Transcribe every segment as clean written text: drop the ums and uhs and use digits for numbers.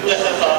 USSR,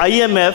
IMF,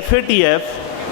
FATF,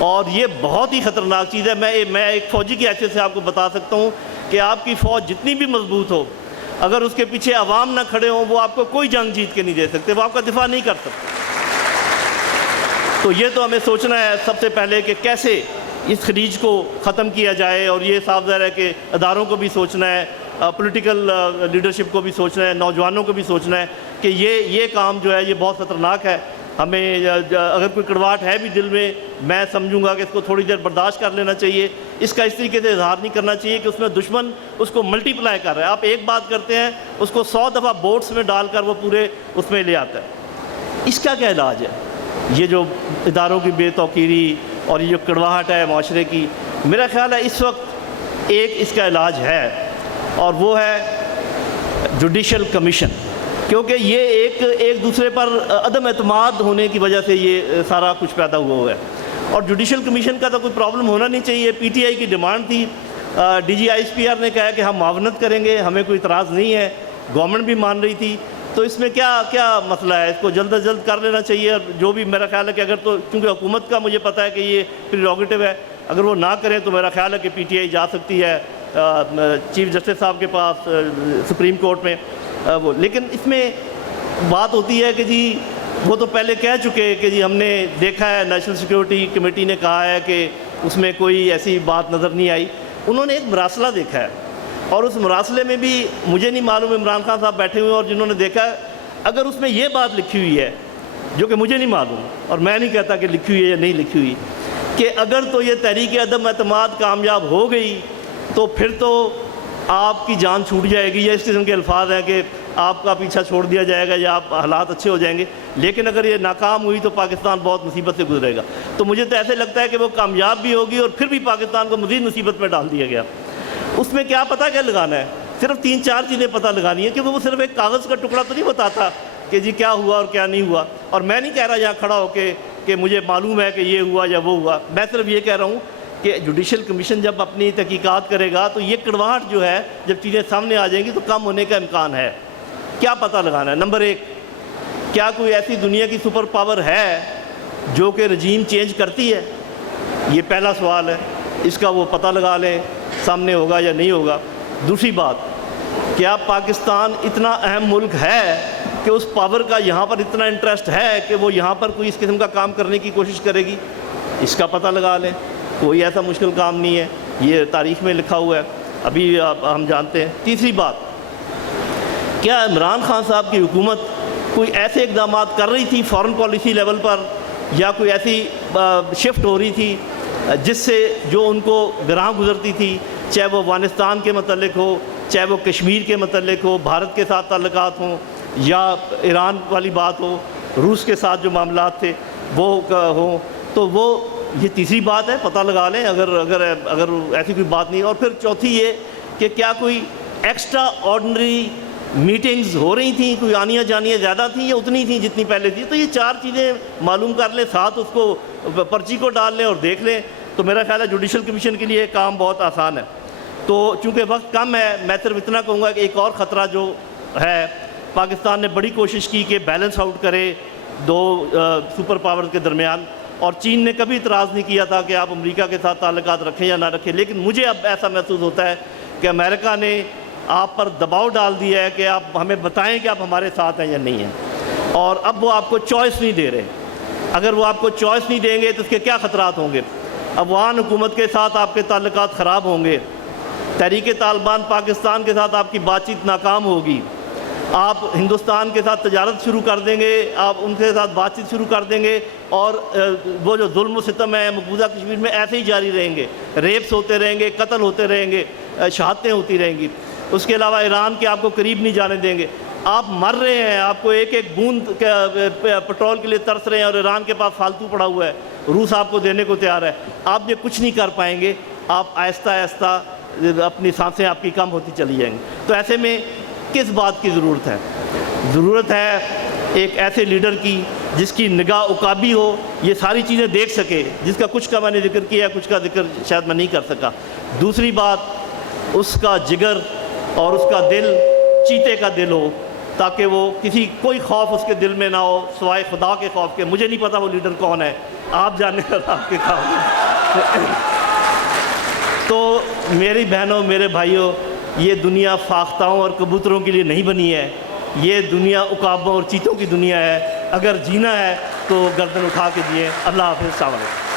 اور یہ بہت ہی خطرناک چیز ہے. میں ایک فوجی کی حیثیت سے آپ کو بتا سکتا ہوں کہ آپ کی فوج جتنی بھی مضبوط ہو، اگر اس کے پیچھے عوام نہ کھڑے ہوں، وہ آپ کو کوئی جنگ جیت کے نہیں دے سکتے، وہ آپ کا دفاع نہیں کر سکتے. تو یہ تو ہمیں سوچنا ہے سب سے پہلے کہ کیسے اس خلیج کو ختم کیا جائے، اور یہ صاف ظاہر ہے کہ اداروں کو بھی سوچنا ہے، پولیٹیکل لیڈرشپ کو بھی سوچنا ہے، نوجوانوں کو بھی سوچنا ہے کہ یہ کام جو ہے یہ بہت خطرناک ہے. ہمیں اگر کوئی کڑواہٹ ہے بھی دل میں سمجھوں گا کہ اس کو تھوڑی دیر برداشت کر لینا چاہیے. اس کا اس طریقے سے اظہار نہیں کرنا چاہیے کہ اس میں دشمن اس کو ملٹی پلائی کر رہا ہے. آپ ایک بات کرتے ہیں، اس کو 100 دفعہ بوٹس میں ڈال کر وہ پورے اس میں لے آتا ہے. اس کا کیا علاج ہے؟ یہ جو اداروں کی بے توقیری اور یہ جو کڑواہٹ ہے معاشرے کی، میرا خیال ہے اس وقت ایک اس کا علاج ہے، اور وہ ہے جوڈیشل کمیشن. کیونکہ یہ ایک دوسرے پر عدم اعتماد ہونے کی وجہ سے یہ سارا کچھ پیدا ہوا ہے. اور جوڈیشل کمیشن کا تو کوئی پرابلم ہونا نہیں چاہیے. پی ٹی آئی کی ڈیمانڈ تھی، D G I S P R نے کہا کہ ہم معاونت کریں گے، ہمیں کوئی اعتراض نہیں ہے، گورنمنٹ بھی مان رہی تھی. تو اس میں کیا مسئلہ ہے؟ اس کو جلد از جلد کر لینا چاہیے. اور جو بھی میرا خیال ہے کہ اگر تو کیونکہ حکومت کا مجھے پتہ ہے کہ یہ پریروگیٹو ہے، اگر وہ نہ کریں تو میرا خیال ہے کہ پی ٹی آئی جا سکتی ہے چیف جسٹس صاحب کے پاس سپریم کورٹ میں. لیکن اس میں بات ہوتی ہے کہ جی وہ تو پہلے کہہ چکے کہ جی ہم نے دیکھا ہے، نیشنل سیکیورٹی کمیٹی نے کہا ہے کہ اس میں کوئی ایسی بات نظر نہیں آئی. انہوں نے ایک مراسلہ دیکھا ہے، اور اس مراسلے میں بھی مجھے نہیں معلوم، عمران خان صاحب بیٹھے ہوئے اور جنہوں نے دیکھا ہے، اگر اس میں یہ بات لکھی ہوئی ہے جو کہ مجھے نہیں معلوم، اور میں نہیں کہتا کہ لکھی ہوئی ہے یا نہیں لکھی ہوئی، کہ اگر تو یہ تحریک عدم اعتماد کامیاب ہو گئی تو پھر تو آپ کی جان چھوٹ جائے گی، یا اس قسم کے الفاظ ہیں کہ آپ کا پیچھا چھوڑ دیا جائے گا یا آپ حالات اچھے ہو جائیں گے. لیکن اگر یہ ناکام ہوئی تو پاکستان بہت مصیبت سے گزرے گا. تو مجھے تو ایسے لگتا ہے کہ وہ کامیاب بھی ہوگی اور پھر بھی پاکستان کو مزید مصیبت میں ڈال دیا گیا. اس میں کیا پتہ کیا لگانا ہے؟ صرف 3-4 چیزیں پتہ لگانی ہے کہ وہ صرف ایک کاغذ کا ٹکڑا تو نہیں بتاتا کہ جی کیا ہوا اور کیا نہیں ہوا. اور میں نہیں کہہ رہا یہاں کھڑا ہو کے کہ مجھے معلوم ہے کہ یہ ہوا یا وہ ہوا. میں صرف یہ کہہ رہا ہوں کہ جوڈیشل کمیشن جب اپنی تحقیقات کرے گا تو یہ کڑواہٹ جو ہے جب چیزیں سامنے آ جائیں گی تو کم ہونے کا امکان ہے. کیا پتہ لگانا ہے؟ نمبر 1، کیا کوئی ایسی دنیا کی سپر پاور ہے جو کہ رجیم چینج کرتی ہے؟ یہ پہلا سوال ہے. اس کا وہ پتہ لگا لیں سامنے ہوگا یا نہیں ہوگا. دوسری بات، کیا پاکستان اتنا اہم ملک ہے کہ اس پاور کا یہاں پر اتنا انٹرسٹ ہے کہ وہ یہاں پر کوئی اس قسم کا کام کرنے کی کوشش کرے گی؟ اس کا پتہ لگا لیں. کوئی ایسا مشکل کام نہیں ہے، یہ تاریخ میں لکھا ہوا ہے، ابھی ہم جانتے ہیں. تیسری بات، کیا عمران خان صاحب کی حکومت کوئی ایسے اقدامات کر رہی تھی فارن پالیسی لیول پر، یا کوئی ایسی شفٹ ہو رہی تھی جس سے جو ان کو گراں گزرتی تھی، چاہے وہ افغانستان کے متعلق ہو، چاہے وہ کشمیر کے متعلق ہو، بھارت کے ساتھ تعلقات ہوں، یا ایران والی بات ہو، روس کے ساتھ جو معاملات تھے وہ ہوں؟ تو وہ یہ تیسری بات ہے، پتہ لگا لیں اگر ایسی کوئی بات نہیں. اور پھر چوتھی یہ کہ کیا کوئی ایکسٹرا آرڈنری میٹنگز ہو رہی تھیں، کوئی آنیاں جانیاں زیادہ تھیں یا اتنی تھیں جتنی پہلے تھی؟ تو یہ 4 چیزیں معلوم کر لیں، ساتھ اس کو پرچی کو ڈال لیں اور دیکھ لیں تو میرا خیال ہے جوڈیشل کمیشن کے لیے کام بہت آسان ہے. تو چونکہ وقت کم ہے، میں صرف اتنا کہوں گا کہ ایک اور خطرہ جو ہے، پاکستان نے بڑی کوشش کی کہ بیلنس آؤٹ کرے 2 سپر پاورز کے درمیان، اور چین نے کبھی اعتراض نہیں کیا تھا کہ آپ امریکہ کے ساتھ تعلقات رکھیں یا نہ رکھیں. لیکن مجھے اب ایسا محسوس ہوتا ہے کہ امریکہ نے آپ پر دباؤ ڈال دیا ہے کہ آپ ہمیں بتائیں کہ آپ ہمارے ساتھ ہیں یا نہیں ہیں، اور اب وہ آپ کو چوائس نہیں دے رہے. اگر وہ آپ کو چوائس نہیں دیں گے تو اس کے کیا خطرات ہوں گے؟ افغان حکومت کے ساتھ آپ کے تعلقات خراب ہوں گے، تحریک طالبان پاکستان کے ساتھ آپ کی بات چیت ناکام ہوگی، آپ ہندوستان کے ساتھ تجارت شروع کر دیں گے، آپ ان کے ساتھ بات چیت شروع کر دیں گے، اور وہ جو ظلم و ستم ہے مقبوضہ کشمیر میں ایسے ہی جاری رہیں گے، ریپس ہوتے رہیں گے، قتل ہوتے رہیں گے، شہادتیں ہوتی رہیں گی. اس کے علاوہ ایران کے آپ کو قریب نہیں جانے دیں گے. آپ مر رہے ہیں، آپ کو ایک ایک بوند پٹرول کے لیے ترس رہے ہیں، اور ایران کے پاس فالتو پڑا ہوا ہے، روس آپ کو دینے کو تیار ہے. آپ یہ کچھ نہیں کر پائیں گے، آپ آہستہ آہستہ اپنی سانسیں آپ کی کم ہوتی چلی جائیں گی. تو ایسے میں کس بات کی ضرورت ہے؟ ضرورت ہے ایک ایسے لیڈر کی جس کی نگاہ عقابی ہو، یہ ساری چیزیں دیکھ سکے، جس کا کچھ کا میں نے ذکر کیا، کچھ کا ذکر شاید میں نہیں کر سکا. دوسری بات، اس کا جگر اور اس کا دل چیتے کا دل ہو، تاکہ وہ کوئی خوف اس کے دل میں نہ ہو سوائے خدا کے خوف کے. مجھے نہیں پتا وہ لیڈر کون ہے, آپ جاننے کا آپ کے کام ہے. تو میری بہنوں, میرے بھائیوں, یہ دنیا فاختاؤں اور کبوتروں کے لیے نہیں بنی ہے. یہ دنیا عقابوں اور چیتوں کی دنیا ہے. اگر جینا ہے تو گردن اٹھا کے جیے. اللہ حافظ. السلام علیکم.